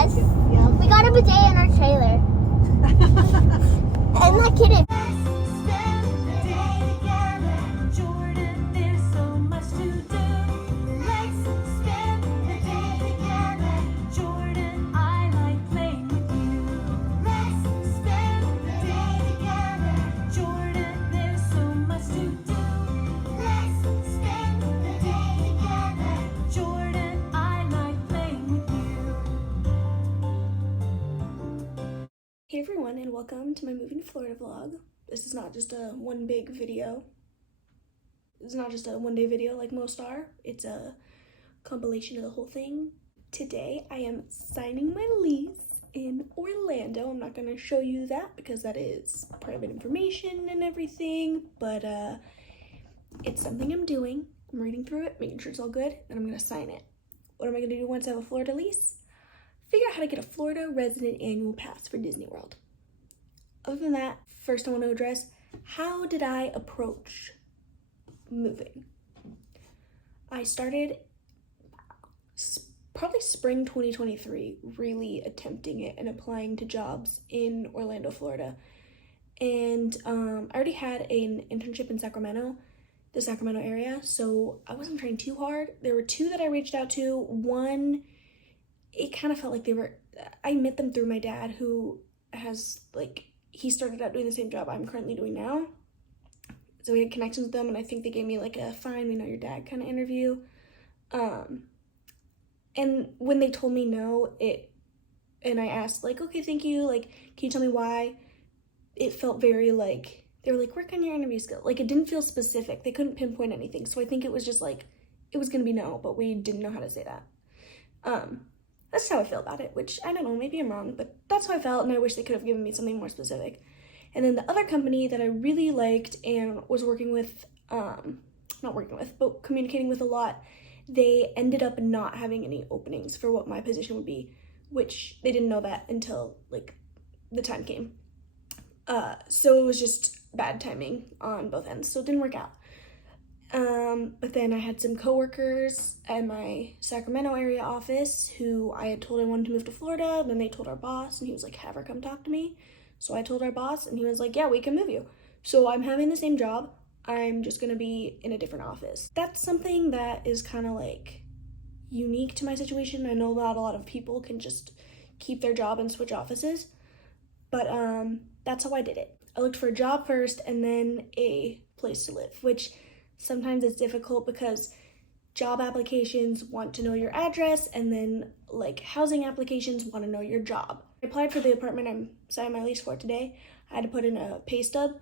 Yes. We got a bidet in our trailer. I'm not kidding. Hey everyone, and welcome to my moving to Florida vlog. This is not just a one big video. It's not just a one-day video like most are. It's a compilation of the whole thing. Today I am signing my lease in Orlando. I'm not gonna show you that because that is private information and everything, but it's something I'm doing. I'm reading through it, making sure it's all good, and I'm gonna sign it. What am I gonna do once I have a Florida lease? Figure out how to get a Florida resident annual pass for Disney World. Other than that, first I want to address, how did I approach moving? I started probably spring 2023 really attempting it and applying to jobs in Orlando, Florida. And I already had an internship in Sacramento, the Sacramento area, so I wasn't trying too hard. There were two that I reached out to. One, it kind of felt like I met them through my dad, who has, he started out doing the same job I'm currently doing now. So we had connections with them, and I think they gave me like a fine, we know your dad kind of interview. And when they told me no, and I asked, okay, thank you, can you tell me why? It felt very they were like, work on your interview skill. It didn't feel specific. They couldn't pinpoint anything. So I think it was just it was gonna be no, but we didn't know how to say that. That's how I feel about it, which I don't know, maybe I'm wrong, but that's how I felt, and I wish they could have given me something more specific. And then the other company that I really liked and was working with, but communicating with a lot, they ended up not having any openings for what my position would be, which they didn't know that until the time came. So it was just bad timing on both ends, so it didn't work out. But then I had some coworkers at my Sacramento area office who I had told I wanted to move to Florida. Then they told our boss, and he was like, have her come talk to me. So I told our boss, and he was like, yeah, we can move you. So I'm having the same job. I'm just gonna be in a different office. That's something that is kind of unique to my situation. I know not a lot of people can just keep their job and switch offices, but that's how I did it. I looked for a job first and then a place to live, which sometimes it's difficult because job applications want to know your address, and then housing applications want to know your job. I applied for the apartment I'm signing my lease for today. I had to put in a pay stub,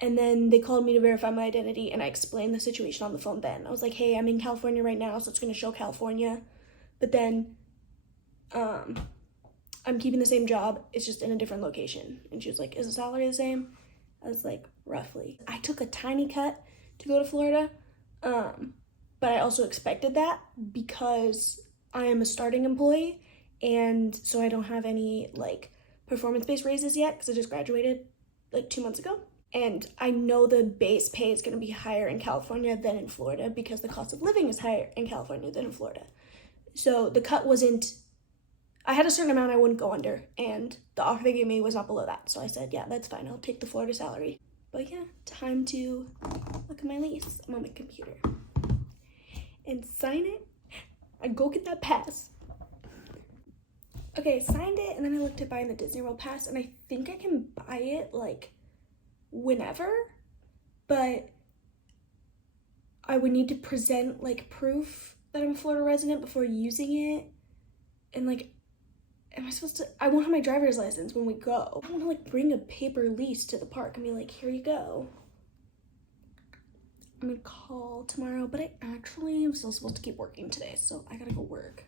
and then they called me to verify my identity, and I explained the situation on the phone then. I was like, hey, I'm in California right now, so it's going to show California, but then I'm keeping the same job, it's just in a different location. And she was like, is the salary the same? I was like, roughly. I took a tiny cut to go to Florida, but I also expected that because I am a starting employee, and so I don't have any performance-based raises yet because I just graduated 2 months ago. And I know the base pay is going to be higher in California than in Florida because the cost of living is higher in California than in Florida. So the cut wasn't, I had a certain amount I wouldn't go under, and the offer they gave me was not below that. So I said, yeah, that's fine, I'll take the Florida salary. But yeah, time to look at my lease. I'm on my computer and sign it and go get that pass. Okay, I signed it, and then I looked at buying the Disney World pass, and I think I can buy it whenever, but I would need to present proof that I'm a Florida resident before using it. And am I supposed to, I won't have my driver's license when we go. I don't want to bring a paper lease to the park and be like, here you go. I'm gonna call tomorrow, but I actually am still supposed to keep working today, so I gotta go work.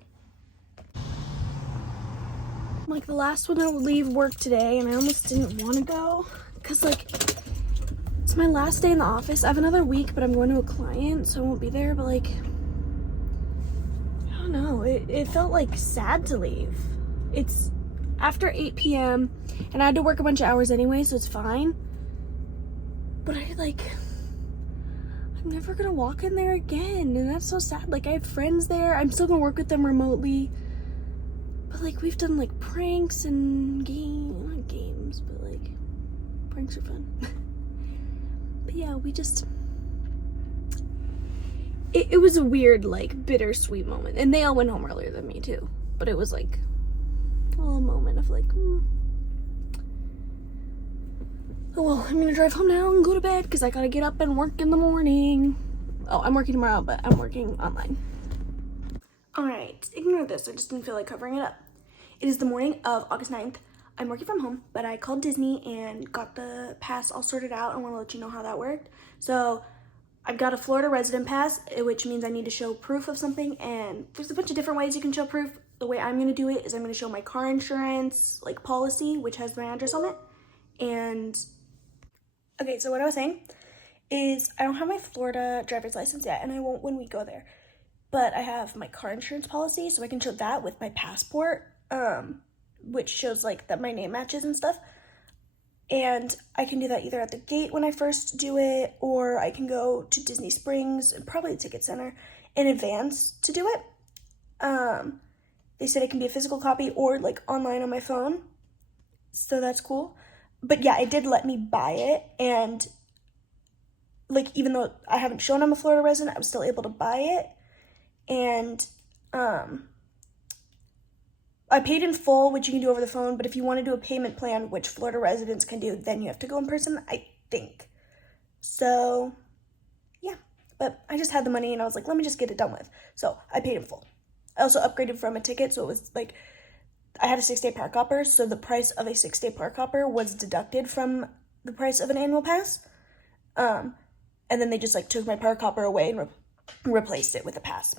I'm the last one to leave work today, and I almost didn't want to go because it's my last day in the office. I have another week, but I'm going to a client, so I won't be there, but I don't know, it felt sad to leave. It's after 8 p.m. and I had to work a bunch of hours anyway, so it's fine. But I'm never gonna walk in there again, and that's so sad. I have friends there. I'm still gonna work with them remotely. But But like we've done like pranks and not games, but like pranks are fun. But yeah, we just it was a weird, like, bittersweet moment. And they all went home earlier than me too. But it was like a little moment of like, oh well, I'm gonna drive home now and go to bed because I gotta get up and work in the morning. Oh, I'm working tomorrow, but I'm working online. Alright, ignore this. I just didn't feel like covering it up. It is the morning of August 9th. I'm working from home, but I called Disney and got the pass all sorted out. I want to let you know how that worked. So I've got a Florida resident pass, which means I need to show proof of something, and there's a bunch of different ways you can show proof. The way I'm going to do it is I'm going to show my car insurance, like, policy, which has my address on it. And okay, so what I was saying is I don't have my Florida driver's license yet, and I won't when we go there. But I have my car insurance policy, so I can show that with my passport, which shows, like, that my name matches and stuff. And I can do that either at the gate when I first do it, or I can go to Disney Springs, and probably the ticket center, in advance to do it. They said it can be a physical copy or, like, online on my phone. So that's cool. But yeah, it did let me buy it, and, like, even though I haven't shown I'm a Florida resident, I was still able to buy it. And I paid in full, which you can do over the phone, but if you want to do a payment plan, which Florida residents can do, then you have to go in person, I think. So, yeah. But I just had the money, and I was like, let me just get it done with. So, I paid in full. I also upgraded from a ticket, so it was, like, I had a 6-day park hopper, so the price of a 6-day park hopper was deducted from the price of an annual pass. And then they just, like, took my park hopper away and replaced it with a pass.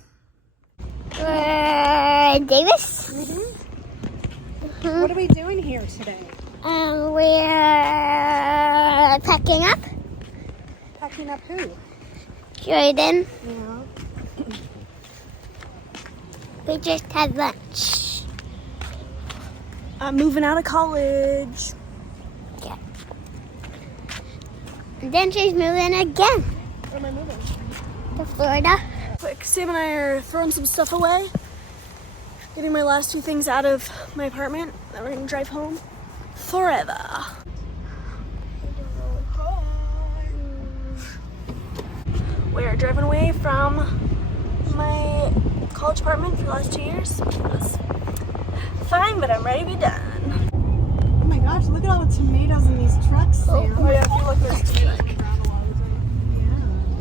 Davis? Mm-hmm. What are we doing here today? We're packing up. Packing up who? Jordan. Yeah. We just had lunch. I'm moving out of college. Yeah. And then she's moving again. Where am I moving? To Florida. Quick, Sam and I are throwing some stuff away. Getting my last few things out of my apartment. Then we're gonna drive home forever. We are driving away from my college apartment for the last 2 years. It was fine, but I'm ready to be done. Oh my gosh, look at all the tomatoes in these trucks, Sam. Oh yeah, if you look, there's tomatoes.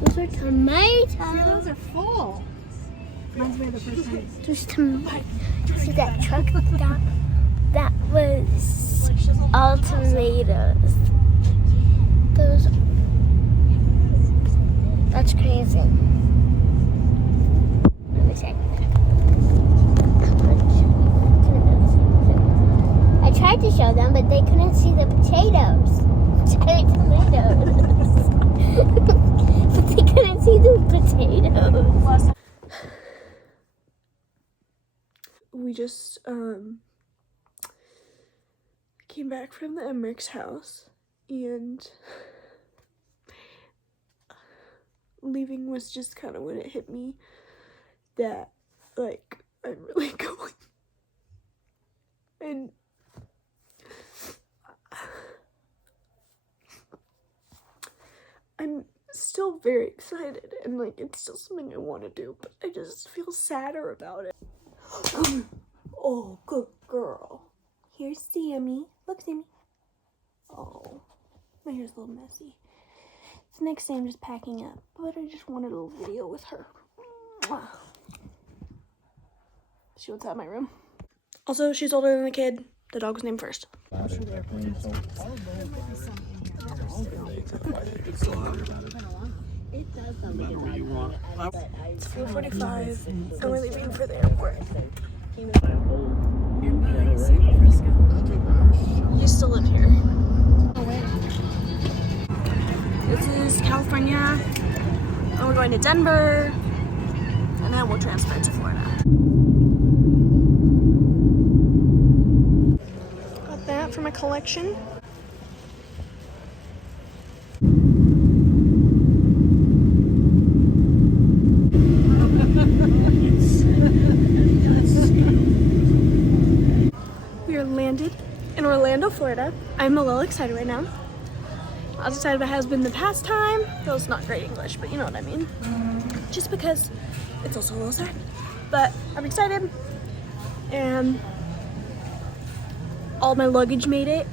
Those are tomatoes. See, those are full. Reminds me of the first time. There's tomatoes. See that truck? That was all tomatoes. Those. That's crazy. Let me check. I tried to show them, but they couldn't see the potatoes. Cherry tomatoes. But they couldn't see the potatoes. We just came back from the Emmerich's house, and leaving was just kind of when it hit me that, like, I'm really going. And I'm still very excited, and, like, it's still something I want to do, but I just feel sadder about it. Oh, good girl. Here's Sammy. Look, Sammy. Oh, my hair's a little messy. It's next day I'm just packing up, but I just wanted a little video with her. She wants out of my room. Also, she's older than the kid. The dog was named first. It's 4:45, and we're leaving for the airport. You still live here. This is California, and we're going to Denver, and then we'll transfer to Florida. Got that for my collection. Orlando, Florida. I'm a little excited right now. Not as excited as it has been the past time, though it's not great English, but you know what I mean. Just because it's also a little sad. But I'm excited, and all my luggage made it.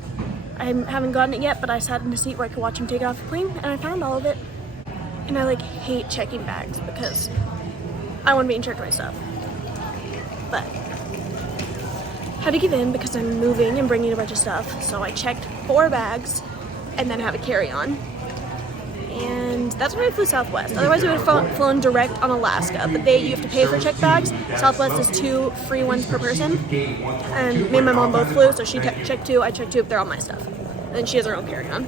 I haven't gotten it yet, but I sat in a seat where I could watch him take it off the plane, and I found all of it. And I like hate checking bags because I want to be in charge of my stuff. But had to give in because I'm moving and bringing a bunch of stuff. So I checked 4 bags and then have a carry-on. And that's why I flew Southwest. Otherwise I would have flown direct on Alaska, but you have to pay for checked bags. Southwest is 2 free ones per person. And me and my mom both flew, so she checked 2, I checked 2, but they're all my stuff. And then she has her own carry-on.